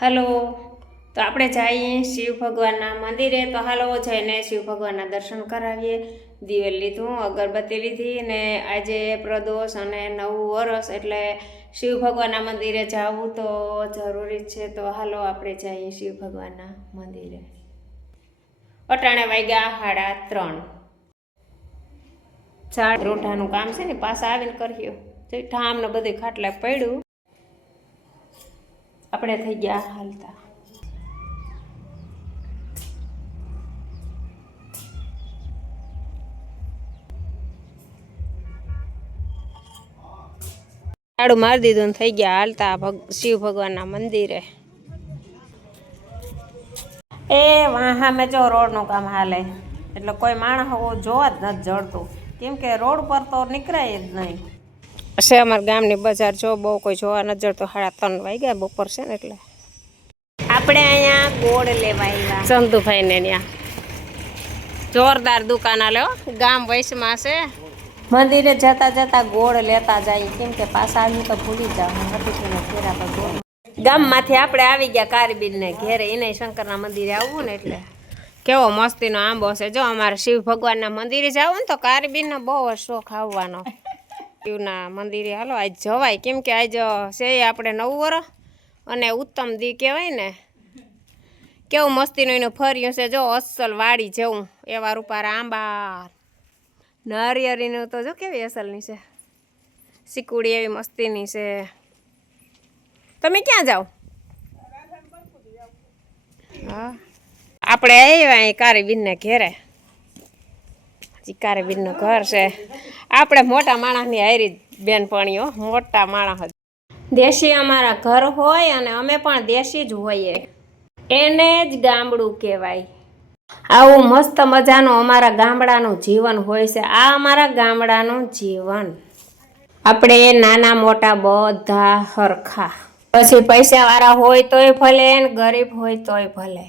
Hello, તો આપણે જઈએ શિવ ભગવાનના મંદિરે. તો હાલો જઈને શિવ ભગવાનના દર્શન કરાવીએ. દિવેલ લીધું, અગરબત્તી લીધી ને આજે પ્રદોષ અને નવું વરસ એટલે શિવ ભગવાનના મંદિરે જવું તો જરૂરી છે. તો હાલો આપણે જઈએ શિવ ભગવાનના મંદિરે. અટાણે વાગ્યા 3:30. ઝાડ રોઢાનું કામ છે ને, પાછા આવીને કર્યું. ઠામ ને બધું ખાટલા પડ્યું. આપણે થઈ ગયા હાલતા. ઝાડુ મારી દીધું ને થઈ ગયા હાલતા શિવ ભગવાનના મંદિરે. એ વાહ મેં જો રોડનું કામ હાલે એટલે કોઈ માણસ જોવા જ નથી જડતું, કેમ કે રોડ પર તો નીકળાય જ નહીં. છે અમારા ગામની બજાર જો બહુ કોઈ જોવા નથી જડતું. 3:30 વાગ્યા બપોર છે ને એટલે આપણે અહીંયા ગોળ લેવા આવ્યા ચંદુભાઈ ને ત્યાં. જોરદાર દુકાન આલે ગામ વૈશમાં છે. મંદિરે જતા જતા ગોળ લેતા જાય, કેમ કે પાછા આવ્યું તો ભૂલી જાવ ફેરા પર ગોળ. ગામમાંથી આપણે આવી ગયા કારબીન ને ઘેરે. એને શંકરના મંદિરે આવવું ને એટલે કેવો મસ્તીનો આંબો છે. જો અમારે શિવ ભગવાનના મંદિરે જવું ને તો કારબીનનો બહુ શોખ આવવાનો. શિવના મંદિરે હાલો આજ જવાય, કેમ કે આજ છે આપણે 9 વર્ષ અને ઉત્તમ દી કહેવાય ને. કેવું મસ્તીનું એનું ફર્યું છે જો, અસલ વાડી જેવું. એવા રૂપારા આંબા, નારિયેળીનું તો જો કેવી અસલની છે. સિકુડી એવી મસ્તીની છે. તમે ક્યાં જાઓ? હા, આપણે આવ્યા કારીબીનને ઘેરે. હજી કારીબીનનું ઘર છે. આપણે મોટા માણસની હારી બેનપણીઓ, મોટા માણસ. દેશી અમારા ઘર હોય અને અમે પણ દેશી જ હોઈએ, એને જ ગામડું કહેવાય. આવું મસ્ત મજાનું અમારા ગામડાનું જીવન હોય છે. આ અમારા ગામડાનું જીવન. આપણે નાના મોટા બધા હરખા. પછી પૈસા વાળા હોય તોય ભલે ને ગરીબ હોય તોય ભલે,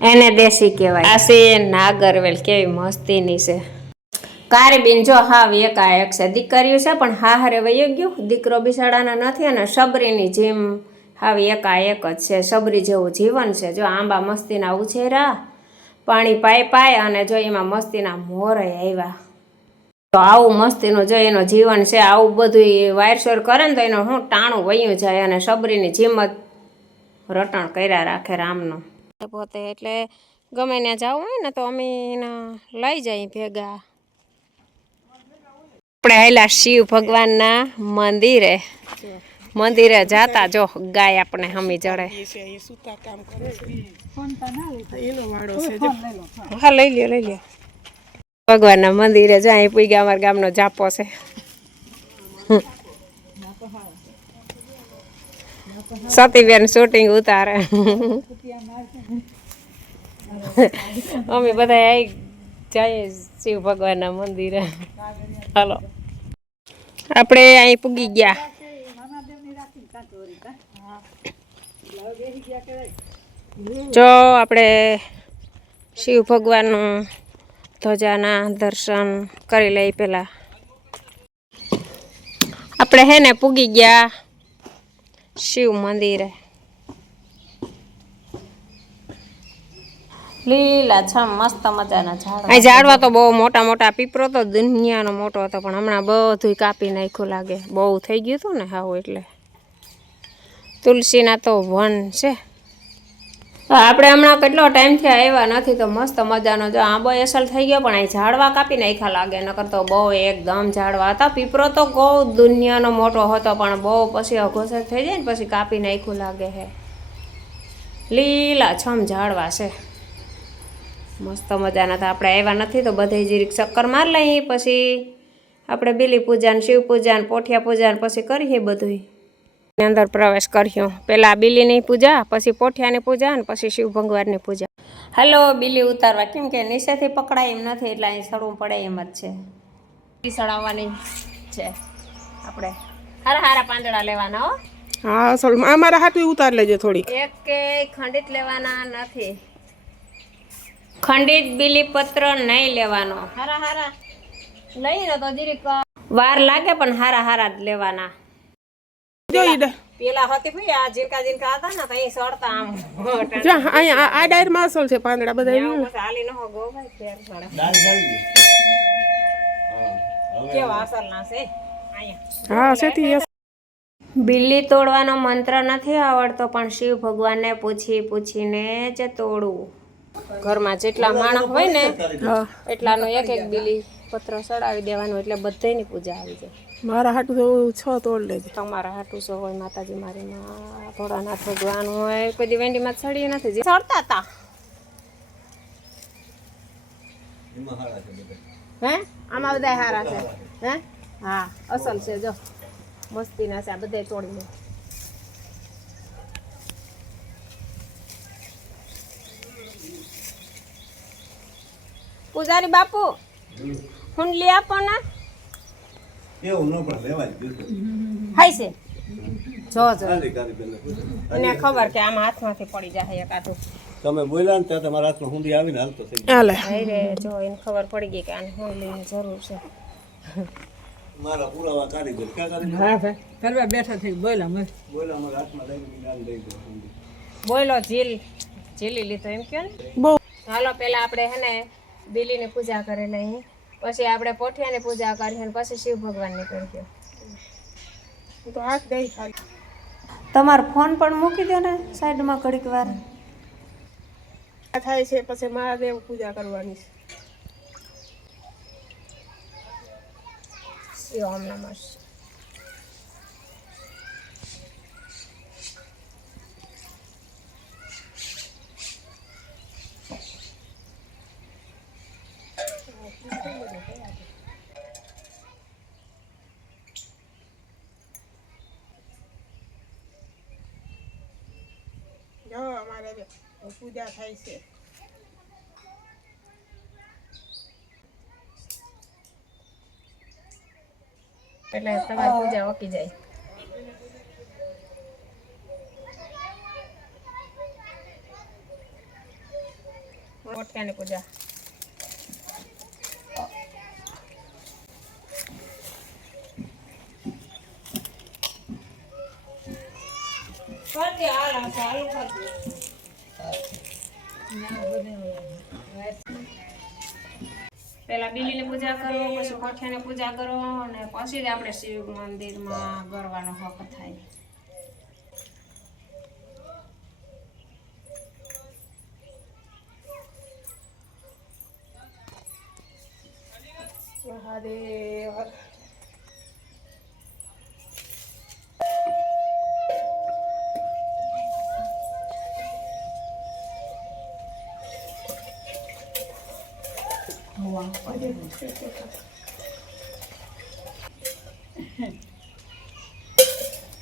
એને દેશી કહેવાય. આ છે નાગરવેલ, કેવી મસ્તીની છે. કારીબીન જો હાવ એકાએક છે. દીકરીઓ છે પણ હારે વયો ગયું. દીકરો બિસાડાના નથી અને સબરીની જેમ હાવ એકાએક જ છે. સબરી જેવું જીવન છે. જો આંબા મસ્તીના ઉછેરા, પાણી પાય અને જો એમાં મસ્તીના મોરે આવ્યા. તો આવું મસ્તીનું જો એનો જીવન છે. આવું બધું વાયરસોર કરે ને તો એનું શું ટાણું વયું જાય અને સબરીની જીમત રટણ કર્યા રાખે રામનું પોતે. એટલે ગમે ત્યાં જવું હોય ને તો અમે એને લઈ જઈએ ભેગા. આપણે આવેલા શિવ ભગવાનના મંદિરે જાતા જો ગાય આપણે હમી જડે. હા લઈ લ્યો. ભગવાનના મંદિરે જાય પૂગ્યા. અમારા ગામનો જાપો છે. સતીબેન શૂટિંગ ઉતારે. અમે બધા આવી જઈએ શિવ ભગવાનના મંદિરે. હાલો આપણે અહીં પૂગી ગયા. જો આપણે શિવ ભગવાનનું ધ્વજાના દર્શન કરી લઈ. પેલા આપણે હે ને પૂગી ગયા શિવ મંદિરે. લીલા છમ મસ્ત મજાના ઝાડ. અહીં ઝાડવા તો બહુ મોટા મોટા. પીપરો તો દુનિયાનો મોટો હતો પણ હમણાં બધું કાપી નાખ્યું લાગે. બહુ થઈ ગયું હતું ને હાવ. એટલે તુલસીના તો વન છે. આપણે હમણાં કેટલો ટાઈમથી આવ્યા નથી તો મસ્ત મજાનો જો આંબો અસલ થઈ ગયો. પણ અહીં ઝાડવા કાપી નાખ્યા લાગે. નકર તો બહુ એકદમ ઝાડવા હતા. પીપરો તો બહુ દુનિયાનો મોટો હતો પણ બહુ પછી અઘોસર થઈ જાય ને પછી કાપી નાખ્યું લાગે છે. લીલા છમ ઝાડવા છે મસ્ત મજાના. તો આપણે આવ્યા નથી તો બધે જીરીક ચક્કર માર લઈએ. પછી આપણે બીલી પૂજા ને શિવ પૂજા ને પોઠિયા પૂજા ને પછી કરીએ બધું. અંદર પ્રવેશ કર્યો. પેલા બીલીની પૂજા, પછી પોઠિયાની પૂજા ને પછી શિવ ભગવાનની પૂજા. હાલો બીલી ઉતારવા, કેમ કે નીચેથી પકડાય એમ નથી એટલે અહીં સડવું પડે એમ જ છે. સડાવવાની છે આપણે. હારા પાંદડા લેવાના હો. હા અમારા હાથે ઉતાર લેજો થોડીક. એક કે ખંડિત લેવાના નથી. ખંડિત બીલીપત્ર નહીં લેવાનો. હારા લઈને તો જીરીક વાર લાગે પણ હારા જ લેવાના. પેલા હતી ભાઈ આ જીનકા જીનકા હતા ને તો અહીં સડતા આમ જ્યાં અહીંયા આ ડાયરમાં અસલ છે પાંદડા બધા ત્યાં પછી હાલી ન હો ગો ભાઈ ફેર સડે કેવા અસલ ના છે અહીંયા હા સેતી બિલ્લી તોડવાનો મંત્ર નથી આવડતો પણ શિવ ભગવાનને પૂછીને જ તોડવું ઘરમાં જેટલા માણસ હોય ને હા એટલાનો એક એક બિલ્લી પત્ર ચડાવી દેવાનો એટલે બધાની પૂજા આવી જાય મારા હાટું તો 6 તોડ લેજે તમારા હાટું સો હોય માતાજી મારી માં ભોળાનાથ ભગવાન હોય કોઈ દી વેંડીમાં ચડી નથી જે ચડતા હતા હે આમાં બધા હારા છે હે હા અસલ છે જો મસ્તીના છે આ બધા તોડી લે પૂજારી બાપુ હુંડલી આપો ને એવું ન પણ લેવાય દીધું હાય છે જો જો કાલી કાલી બેન એને ખબર કે આમાં હાથમાંથી પડી જાય એકાદું તમે બોલ્યા ને ત્યાં તમારા હાથમાં હુંડી આવીને હાલતો થઈ હાલે હાય રે જો એને ખબર પડી ગઈ કે આને હુંડલીની જરૂર છે મારા પુરાવા કારીગર ક્યાં કારીગર હા ભાઈ કરવા બેઠા થઈ બોલા મેં બોલ્યા અમારા હાથમાં લઈને જ્ઞાન દઈ દો હુંડી બોલો ઝીલી લીધો એમ કહો ને બહુ હાલો પેલા આપણે હે ને બિલીની પૂજા કરી લઈએ પછી આપણે પોઠિયાની પૂજા કરીએ અને પછી શિવ ભગવાનની કરીએ તો હાથ દઈ ખાલી તમારો ફોન પણ મૂકી દો ને સાઈડમાં ઘડીક વાર થાય છે પછી મહાદેવ પૂજા કરવાની છે ઓમ નમઃ શિવાય. જો અમારે પૂજા થાય છે એટલે તમારી પૂજા ઓકી જાય પોઠિયાની પૂજા પેલા બિલીની પૂજા કરો પછી પોઠિયાની પૂજા કરો અને પછી જ આપણે શિવ મંદિરમાં ગરવાનો હક થાય મહાદેવ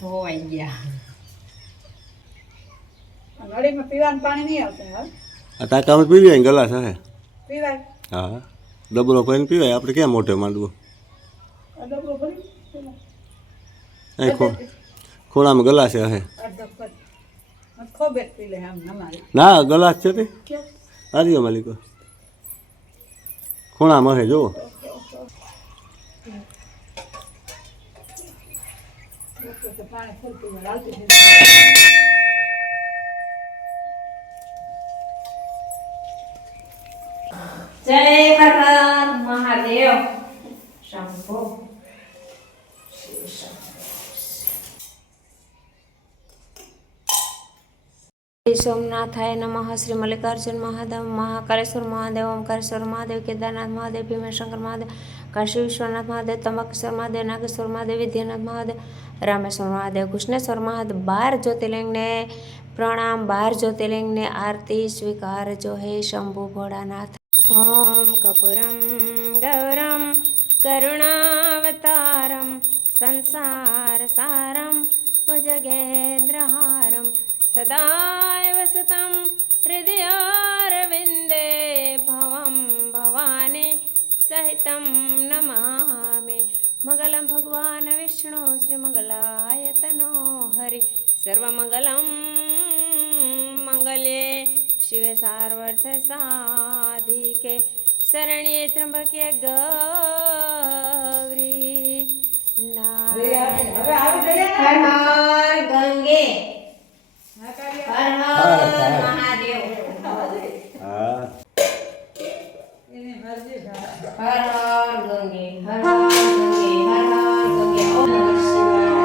ધોવાઈ ગયા નળીમાં પીવાનું પાણી નહીં આવતું હા આ ટાંકામાં પીવાય ગલાસ હે પીવાય હા ડબલો કરીને પીવાય આપણે ક્યાં મોઢે માંડવું આ ડબલો ભરી અહીં ખૂણામાં ગલાસ હે અડધો ખોટ ખોબેટ પી લે આમ નમારી ના ગલાસ છે તે આર્યો માલિકો ખૂણામાં હે જુઓ તો પાણી ફૂલ પીવા આવતી જય હર હર મહાદેવ શંભો સોમનાથાય નમઃ શ્રી મલ્લિકાર્જુન મહાદેવ મહાકાલેશ્વર મહાદેવ ઓમકારેશ્વર મહાદેવ કેદારનાથ મહાદેવ ભીમેશંકર મહાદેવ કાશી વિશ્વનાથ મહાદેવ તંબાકેશ્વર મહાદેવ નાગેશ્વર મહાદેવ વિદ્યાનાથ મહાદેવ રામેશ્વર મહાદેવ કૃષ્ણેશ્વર મહાદેવ 12 જ્યોતિર્લિંગને પ્રણામ 12 જ્યોતિર્લિંગને આરતી સ્વીકારજો હે શંભુ ભોળાનાથ ઓમ કપૂરમ ગૌરમ કરુણાવતારમ સંસાર સારમ ભુજગેન્દ્રહારમ સદાય વસतं હૃદયારવિંદે ભવં ભવાની સહિतं નમામિ મંગલમ ભગવાન વિષ્ણુ શ્રીમંગલાયતનો હરિ સર્વમંગલમ મંગલ્યે શિવે સાર્વર્થ સાધિકે શરણ્યે ત્રંબકે ગૌરી ના હવે આવી ગયા હર હર ગંગે હા કાલે હર હર મહાદેવ હા એને હરજે ઘા હર હર ગંગે હર હર ગંગે હર હર ગંગે ઓમ નમઃ શિવાય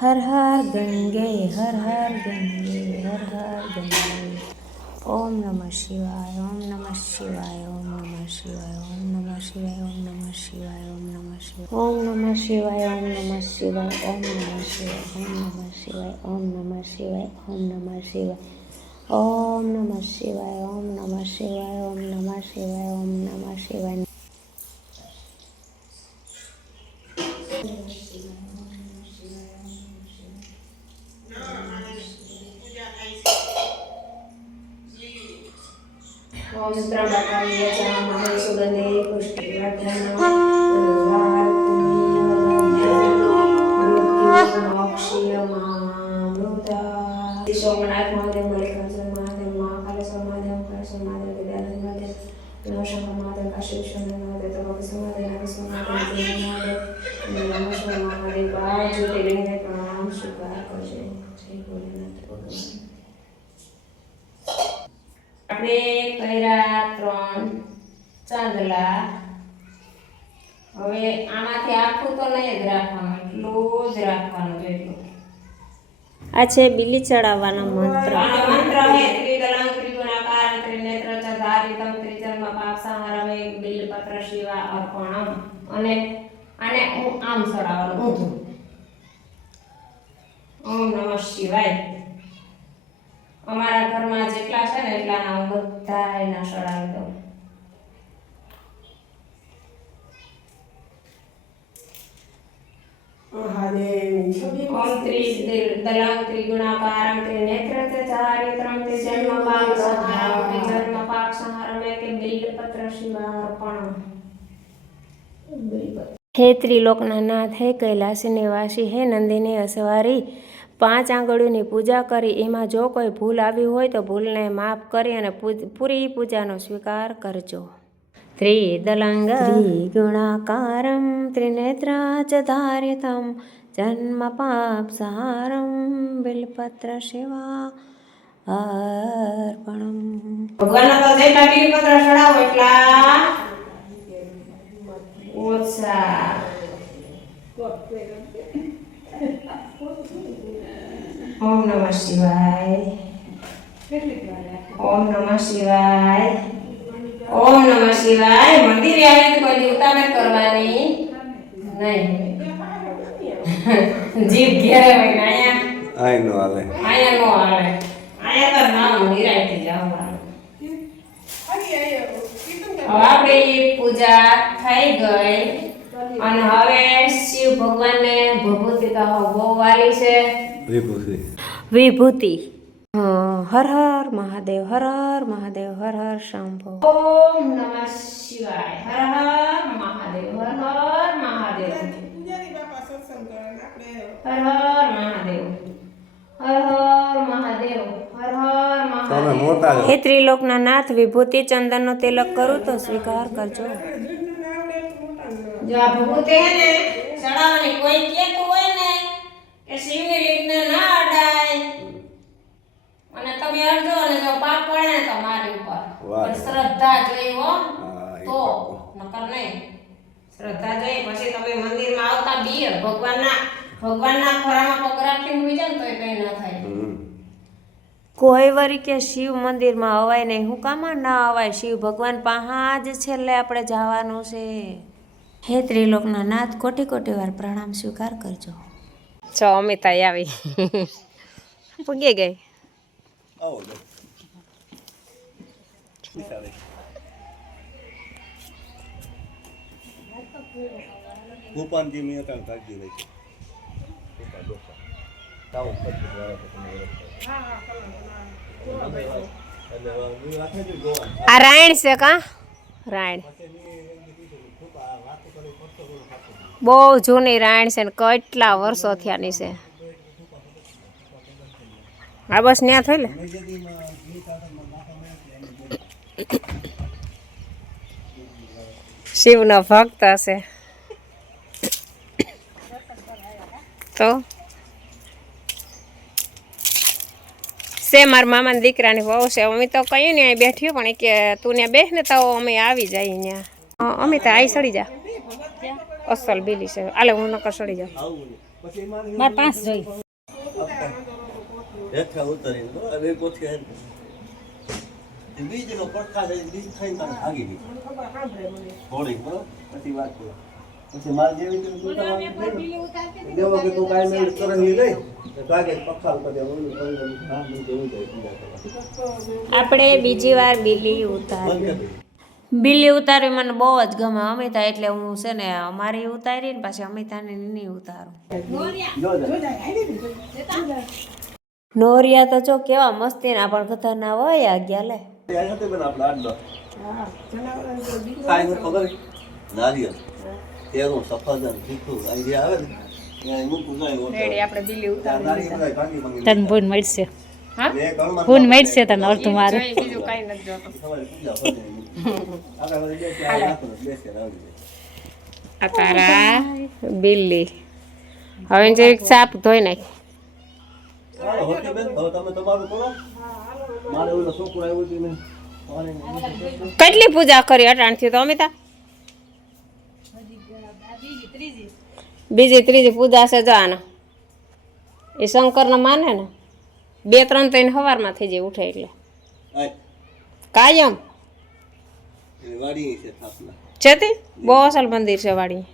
હર હર ગંગે હર હર ગંગે હર હર ગંગે ઓમ નમઃ શિવાય ઓમ નમઃ શિવાય ઓમ નમઃ શિવાય ઓમ નમઃ શિવાય ઓમ નમઃ શિવાય ઓમ નમઃ શિવાય ઓમ નમઃ શિવાય ઓમ નમઃ શિવાય ઓમ નમઃ શિવાય ઓમ નમઃ શિવાય ઓમ નમઃ શિવાય ઓમ નમઃ શિવાય ઓમ નમઃ શિવાય ઓમ નમઃ શિવાય ઓમ નમઃ શિવાય ઓમ ત્રંબકાય યજામહે સુગંધે પુષ્ટિવર્ધનમ સોમનાથ મહાદેવ મલ્લિકાર્જુન મહાદેવ મહાકાલેશ્વર મહાદેવ કાલેશ્વર મહાદેવ કેદારનાથ મહાદેવ વિનાશંકર મહાદેવ કાશી વિશ્વનાથ મહાદેવ તપકેશ્વર મહાદેવ નાગેશ્વર મહાદેવ રામેશ્વર મહાદેવ બાર જ્યોતિર્લિંગને પ્રણામ સ્વીકાર કરશે જય ભોલેનાથ ભગવાન આપણે કર્યા 3 ચાંદલા હવે આમાંથી આખું તો નહીં જ રાખવાનું એટલું જ રાખવાનું જેટલું આ છે બીલી ચડાવવાનો મંત્ર મંત્ર હે ત્રિદલંગ ત્રિગુણાકાર ત્રિનેત્ર ચધારિતમ ત્રિજન્મ પાપસંહરમે બિલપત્ર શિવા અર્પણમ અને આને આમ ચડાવવાનું ઊંધું ઓમ નમઃ શિવાય અમારા ઘરમાં જેટલા છે ને એટલાના હું બધા એના ચડાવી દઉં ઓમ ત્રિદલંગ ત્રિગુણાકારમ ત્રિનેત્ર ચારિત્રમ ત્રિજન્મ પાપ સંહારમે કે બિલ્વપત્ર શિવાર્પણમ હે ત્રિલોકના નાથ હે કૈલાસી નિવાસી હે નંદિની અસવારી 5 આંગળીઓની પૂજા કરી એમાં જો કોઈ ભૂલ આવી હોય તો ભૂલને માફ કરી અને પૂરી પૂજાનો સ્વીકાર કરજો ત્રિદલંગ ત્રિગુણાકારમ ત્રિનેત્રાચધારિતમ જન્મ પાપ સહારમ બિલપત્ર શિવા અર્પણમ ભગવાનના તો જેટલા બિલપત્ર ચડાવો એટલા ઓછા ઓમ નમઃ શિવાય ઓમ નમઃ શિવાય ઓમ નમઃ શિવાય મંદિરે આવીને કોઈ ઉતાવળ કરવાની નહીં જીભ ઘેરે હોય ને આય નો હાલે આયા નો હાલે આયા તો નામ નિરાયથી જવાનું હવે આપણી પૂજા થઈ ગઈ અને હવે શિવ ભગવાનને વિભૂતિ તો બહુ વાલી છે વિભૂતિ હર હર મહાદેવ હર હર મહાદેવ હર હર શંભો ઓમ નમઃ શિવાય હર હર મહાદેવ હર હર મહાદેવ પૂજારી બાપા સત્સંગ કરે ને આપણે હર હર મહાદેવ હર હર મહાદેવ હર હર તમે મહાદેવ મોટા હે ત્રિલોકના નાથ વિભૂતિ ચંદનનો તિલક કરું તો સ્વીકાર કરજો જો આ વિભૂતિ હે ને ચડાવવાની કોઈ કહેતું હોય ને કે શિવની લીધને ના અડાય અને તમે અડજો અને જો પાપ પડે ને તો મારી ઉપર વાહ. પણ શ્રદ્ધા જોઈ હો એ તો નકર નહીં શ્રદ્ધા જોઈ પછી તમે મંદિરમાં આવતા બીએ ભગવાનના ખોરામાં પગ રાખીને હોઈ જાવ તો કઈ ના થાય કોઈ વરી કે શિવ મંદિરમાં અવાય નહીં હું કામાં ના અવાય શિવ ભગવાન પાહા જ છેલ્લે આપણે જવાનું છે હે ત્રિલોકના નાથ કોટી કોટી વાર પ્રણામ સ્વીકાર કરજો છો અમિતા આવી પૂગી ગઈ આવો લે બિચારે ભૂપાનજી મેં કાંઈ કાઢી રહી છે તાવ પછી આ રાયણ છે કા રાયણ બહુ જૂની રાયણ છે ને કેટલા વર્ષો થયાની છે હા બસ ત્યાં થઈ લે શિવનો ભક્ત હશે તો છે મારા મામાના દીકરાની વહુ છે. અમે તો કહીએ ને અહીં બેઠ્યું પણ એ કે તું ત્યાં બેસ ને તો અમે આવી જાય ત્યાં. અમે તો આઈ સડી જા અસલ બીલી છે. આલે હું નકર સડી જાઉં. આવું ને. પછી મારે મારે 5 જોઈ. હેઠા ઉતરીને તો હવે પોથી હે ને. બીજનો પડકાર છે, બીજ ખાઈને તારે ભાગી ગઈ. થોડીક બરોબર પછી વાત કરો. પછી મારે જેવી રીતે તું તમારે દેવો કે તું કાંઈ મેળ કરંગી લઈ તો કાગે પખાલ કરી દે ઓલું કરી દે હા હું જેવું જાય પૂજા કરવા. આપણે બીજી વાર બીલી ઉતારી. બંધ કરી બીલી ઉતારવી મને બહુ જ ગમે અમિતા, એટલે હું છે ને અમારી ઉતારી ને પાછી અમિતાને નહીં ઉતારું. જો જા. નોરિયા તો જો કેવા મસ્તીના પણ ખતરનાક હોય. આ ગયા લે આ હતો બેન આપણે આડલો. હા જનાવરોને તો બીક કાંઈ નથી ખબર નારિયેળ તેરું સફરજન તીખું આઈડિયા આવે ને ત્યાં મૂકું જાય રેડી આપણે બીલી ઉતારી. નારિયેળ બધા ભાંગી ભાંગી તને ભૂન મળશે. હા બે કણમાં ભૂન મળશે તને અડધું મારે. જોઈ બીજું કાંઈ નથી જોતું. સવારે પૂજા ફરી આગળ વળી બેસી આ નાખો ને બેસી આવી જાય. આ તારા બીલી હવે જરીક સાપ ધોઈ નાખ. હાલો હોતી બેન હવે તમે તમારું કરો. મારે ઓલો છોકરો આવ્યો હતો ને કેટલી પૂજા કરી અટાણથી તો અમિતા? બીજી ત્રીજી પૂજા છે જો આના. એ શંકરને માને ને 2-3 તો એને સવારમાં થઈ જાય ઉઠે એટલે આય કાયમ એ વાડી છે થાપના. છે તે બહુ અસલ મંદિર છે વાડી.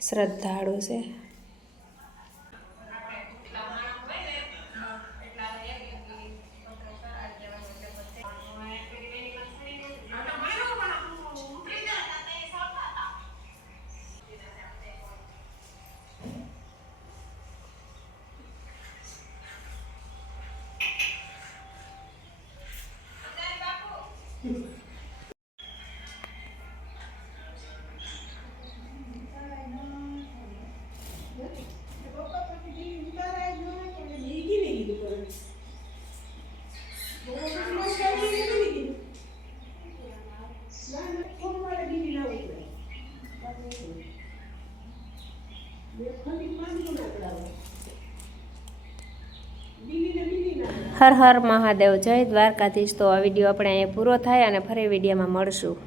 શ્રદ્ધાળુ છે. હર હર મહાદેવ. જય દ્વારકાધીશ. તો આ વિડીયો આપણે અહીંયા પૂરો થાય અને ફરી વિડીયોમાં મળશું.